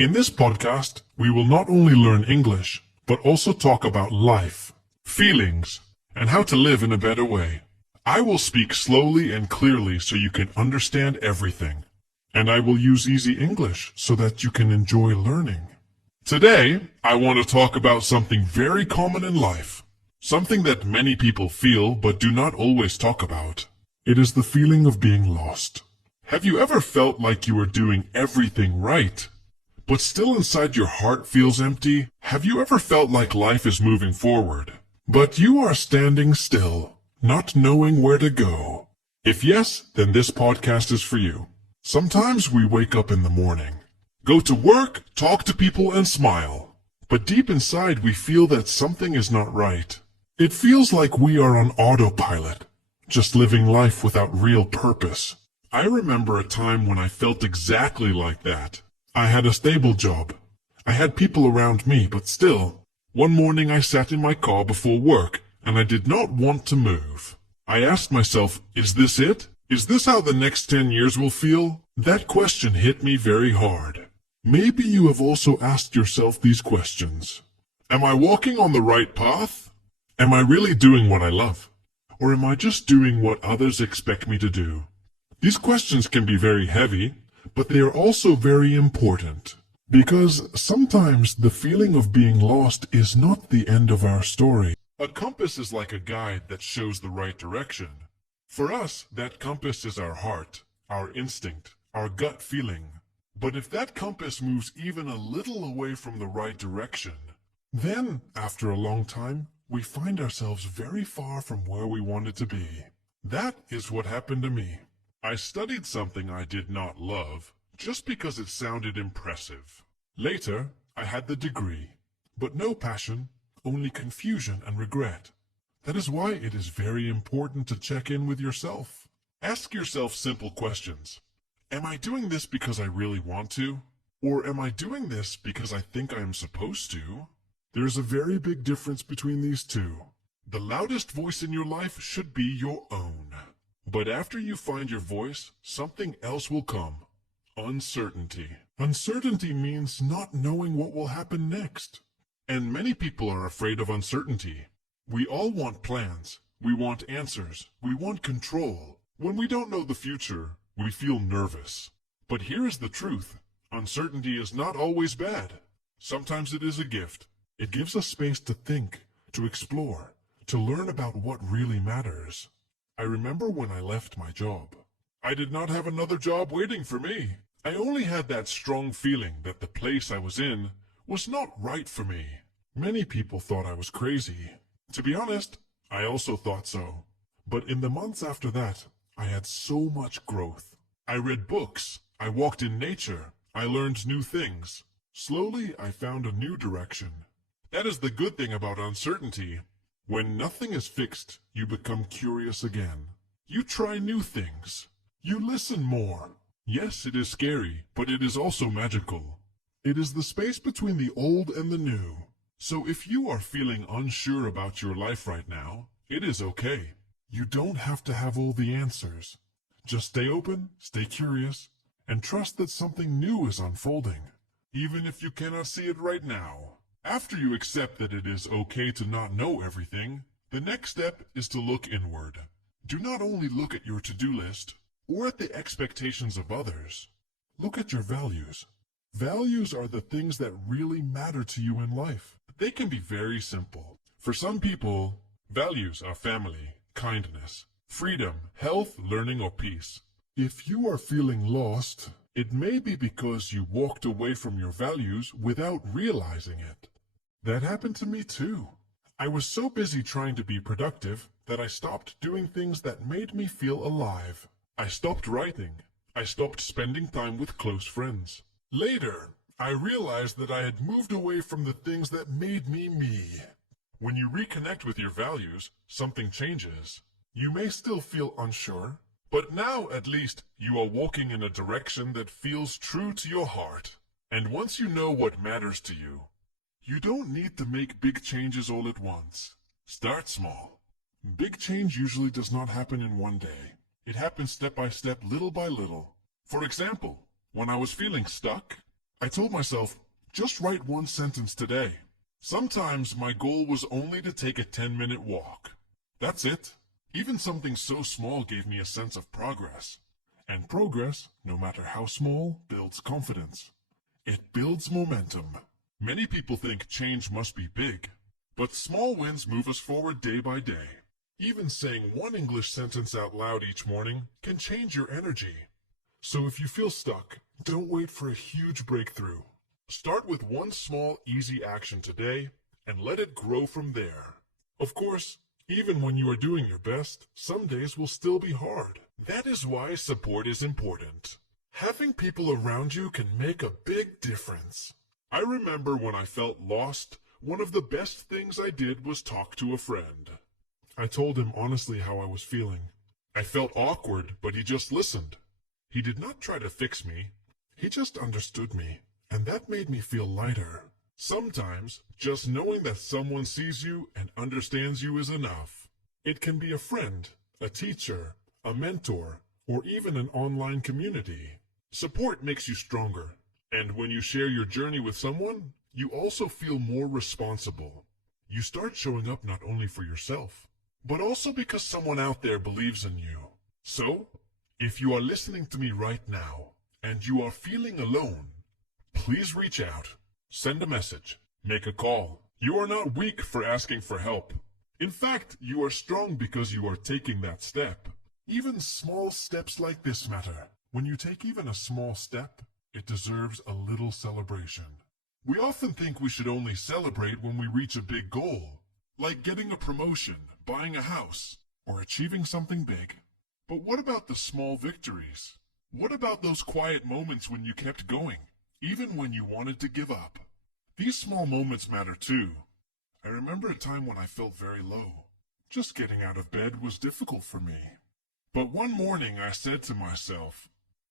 In this podcast, we will not only learn English, but also talk about life, feelings, and how to live in a better way. I will speak slowly and clearly so you can understand everything. And I will use easy English so that you can enjoy learning. Today, I want to talk about something very common in life. Something that many people feel but do not always talk about. It is the feeling of being lost. Have you ever felt like you are doing everything right, but still inside your heart feels empty? Have you ever felt like life is moving forward, but you are standing still, not knowing where to go? If yes, then this podcast is for you. Sometimes we wake up in the morning, go to work, talk to people, and smile. But deep inside we feel that something is not right. It feels like we are on autopilot, just living life without real purpose. I remember a time when I felt exactly like that. I had a stable job. I had people around me, but still, one morning I sat in my car before work, and I did not want to move. I asked myself, is this it? Is this how the next 10 years will feel? That question hit me very hard. Maybe you have also asked yourself these questions. Am I walking on the right path? Am I really doing what I love? Or am I just doing what others expect me to do? These questions can be very heavy, but they are also very important. Because sometimes the feeling of being lost is not the end of our story. A compass is like a guide that shows the right direction. For us, that compass is our heart, our instinct, our gut feeling. But if that compass moves even a little away from the right direction, then, after a long time, we find ourselves very far from where we wanted to be. That is what happened to me. I studied something I did not love, just because it sounded impressive. Later, I had the degree, but no passion, only confusion and regret. That is why it is very important to check in with yourself. Ask yourself simple questions. Am I doing this because I really want to? Or am I doing this because I think I am supposed to? There is a very big difference between these two. The loudest voice in your life should be your own. But after you find your voice, something else will come. Uncertainty. Uncertainty means not knowing what will happen next. And many people are afraid of uncertainty. We all want plans. We want answers. We want control. When we don't know the future, we feel nervous. But here is the truth. Uncertainty is not always bad. Sometimes it is a gift. It gives us space to think, to explore, to learn about what really matters. I remember when I left my job. I did not have another job waiting for me. I only had that strong feeling that the place I was in was not right for me. Many people thought I was crazy. To be honest, I also thought so. But in the months after that, I had so much growth. I read books. I walked in nature. I learned new things. Slowly, I found a new direction. That is the good thing about uncertainty. When nothing is fixed, you become curious again. You try new things. You listen more. Yes, it is scary, but it is also magical. It is the space between the old and the new. So if you are feeling unsure about your life right now, it is okay. You don't have to have all the answers. Just stay open, stay curious, and trust that something new is unfolding, even if you cannot see it right now. After you accept that it is okay to not know everything, the next step is to look inward. Do not only look at your to-do list or at the expectations of others. Look at your values. Values are the things that really matter to you in life. They can be very simple. For some people, values are family, kindness, freedom, health, learning, or peace. If you are feeling lost, it may be because you walked away from your values without realizing it. That happened to me too. I was so busy trying to be productive that I stopped doing things that made me feel alive. I stopped writing. I stopped spending time with close friends. Later, I realized that I had moved away from the things that made me me. When you reconnect with your values, something changes. You may still feel unsure, but now at least you are walking in a direction that feels true to your heart. And once you know what matters to you, you don't need to make big changes all at once. Start small. Big change usually does not happen in one day. It happens step by step, little by little. For example, when I was feeling stuck, I told myself, just write one sentence today. Sometimes my goal was only to take a 10-minute walk. That's it. Even something so small gave me a sense of progress. And progress, no matter how small, builds confidence. It builds momentum. Many people think change must be big, but small wins move us forward day by day. Even saying one English sentence out loud each morning can change your energy. So if you feel stuck, don't wait for a huge breakthrough. Start with one small, easy action today and let it grow from there. Of course, even when you are doing your best, some days will still be hard. That is why support is important. Having people around you can make a big difference. I remember when I felt lost, one of the best things I did was talk to a friend. I told him honestly how I was feeling. I felt awkward, but he just listened. He did not try to fix me. He just understood me, and that made me feel lighter. Sometimes, just knowing that someone sees you and understands you is enough. It can be a friend, a teacher, a mentor, or even an online community. Support makes you stronger, and when you share your journey with someone, you also feel more responsible. You start showing up not only for yourself, but also because someone out there believes in you. So, if you are listening to me right now, and you are feeling alone, please reach out. Send a message. Make a call. You are not weak for asking for help. In fact, you are strong because you are taking that step. Even small steps like this matter. When you take even a small step, it deserves a little celebration. We often think we should only celebrate when we reach a big goal, like getting a promotion, buying a house, or achieving something big. But what about the small victories? What about those quiet moments when you kept going, even when you wanted to give up? These small moments matter too. I remember a time when I felt very low. Just getting out of bed was difficult for me. But one morning I said to myself,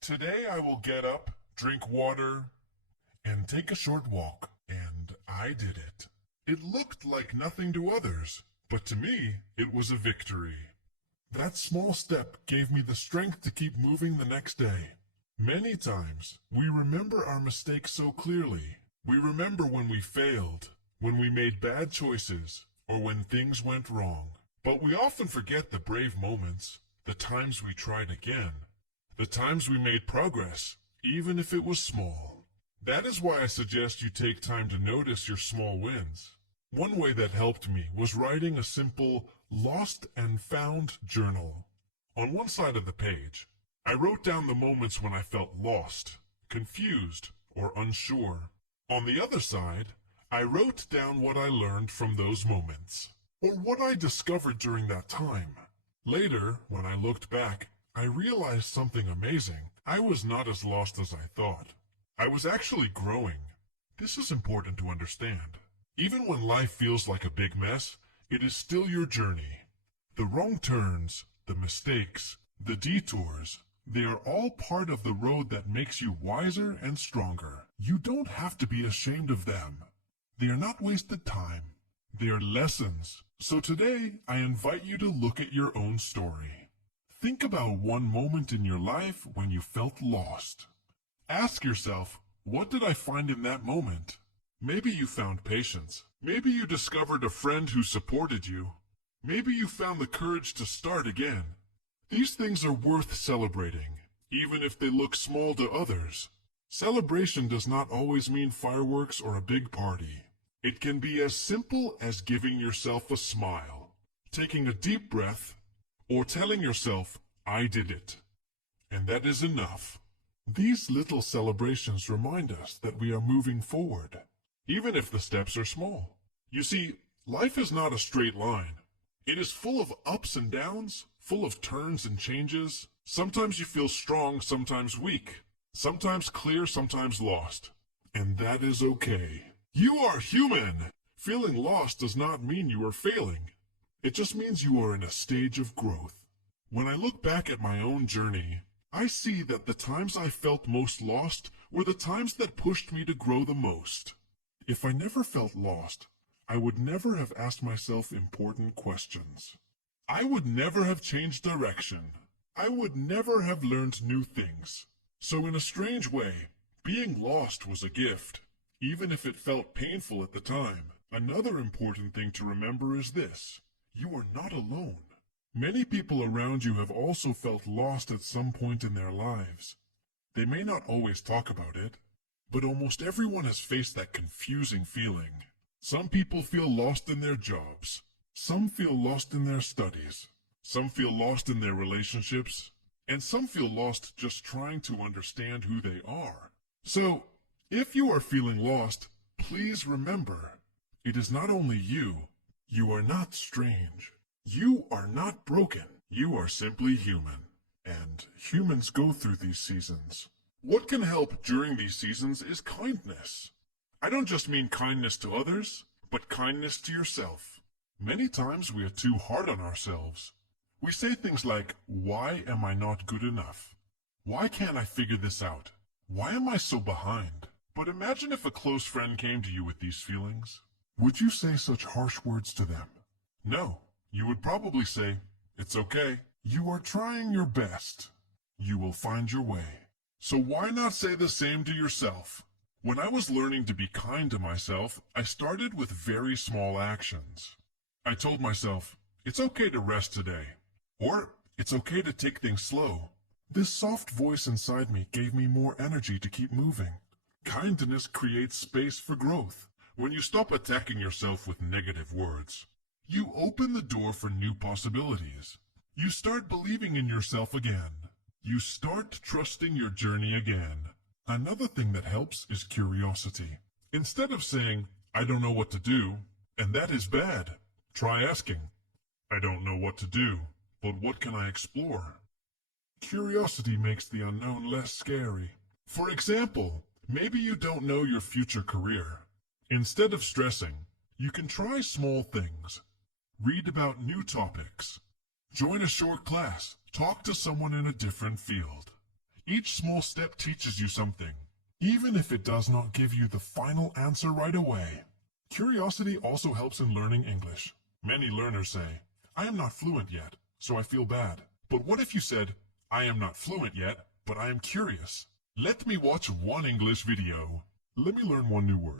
today I will get up, drink water, and take a short walk. And I did it. It looked like nothing to others, but to me, it was a victory. That small step gave me the strength to keep moving the next day. Many times, we remember our mistakes so clearly. We remember when we failed, when we made bad choices, or when things went wrong. But we often forget the brave moments, the times we tried again, the times we made progress, even if it was small. That is why I suggest you take time to notice your small wins. One way that helped me was writing a simple lost and found journal. On one side of the page, I wrote down the moments when I felt lost, confused, or unsure. On the other side, I wrote down what I learned from those moments, or what I discovered during that time. Later, when I looked back, I realized something amazing. I was not as lost as I thought. I was actually growing. This is important to understand. Even when life feels like a big mess, it is still your journey. The wrong turns, the mistakes, the detours, they are all part of the road that makes you wiser and stronger. You don't have to be ashamed of them. They are not wasted time. They are lessons. So today, I invite you to look at your own story. Think about one moment in your life when you felt lost. Ask yourself, what did I find in that moment? Maybe you found patience. Maybe you discovered a friend who supported you. Maybe you found the courage to start again. These things are worth celebrating, even if they look small to others. Celebration does not always mean fireworks or a big party. It can be as simple as giving yourself a smile, taking a deep breath, or telling yourself, I did it. And that is enough. These little celebrations remind us that we are moving forward, even if the steps are small. You see, life is not a straight line. It is full of ups and downs, full of turns and changes. Sometimes you feel strong, sometimes weak, sometimes clear, sometimes lost. And that is okay. You are human! Feeling lost does not mean you are failing. It just means you are in a stage of growth. When I look back at my own journey, I see that the times I felt most lost were the times that pushed me to grow the most. If I never felt lost, I would never have asked myself important questions. I would never have changed direction. I would never have learned new things. So in a strange way, Being lost was a gift, even if it felt painful at the time. Another important thing to remember is this: you are not alone. Many people around you have also felt lost at some point in their lives. They may not always talk about it, but almost everyone has faced that confusing feeling. Some people feel lost in their jobs. Some feel lost in their studies. Some feel lost in their relationships. And some feel lost just trying to understand who they are. So, if you are feeling lost, please remember, it is not only you. You are not strange. You are not broken. You are simply human. And humans go through these seasons. What can help during these seasons is kindness. I don't just mean kindness to others, but kindness to yourself. Many times we are too hard on ourselves. We say things like, why am I not good enough? Why can't I figure this out? Why am I so behind? But imagine if a close friend came to you with these feelings. Would you say such harsh words to them? No. You would probably say, it's okay. You are trying your best. You will find your way. So why not say the same to yourself? When I was learning to be kind to myself, I started with very small actions. I told myself, it's okay to rest today. Or, it's okay to take things slow. This soft voice inside me gave me more energy to keep moving. Kindness creates space for growth. When you stop attacking yourself with negative words, you open the door for new possibilities. You start believing in yourself again. You start trusting your journey again. Another thing that helps is curiosity. Instead of saying, I don't know what to do, and that is bad, try asking, I don't know what to do, but what can I explore? Curiosity makes the unknown less scary. For example, maybe you don't know your future career. Instead of stressing, you can try small things. Read about new topics. Join a short class. Talk to someone in a different field. Each small step teaches you something, even if it does not give you the final answer right away. Curiosity also helps in learning English. Many learners say, I am not fluent yet, so I feel bad. But what if you said, I am not fluent yet, but I am curious. Let me watch one English video. Let me learn one new word.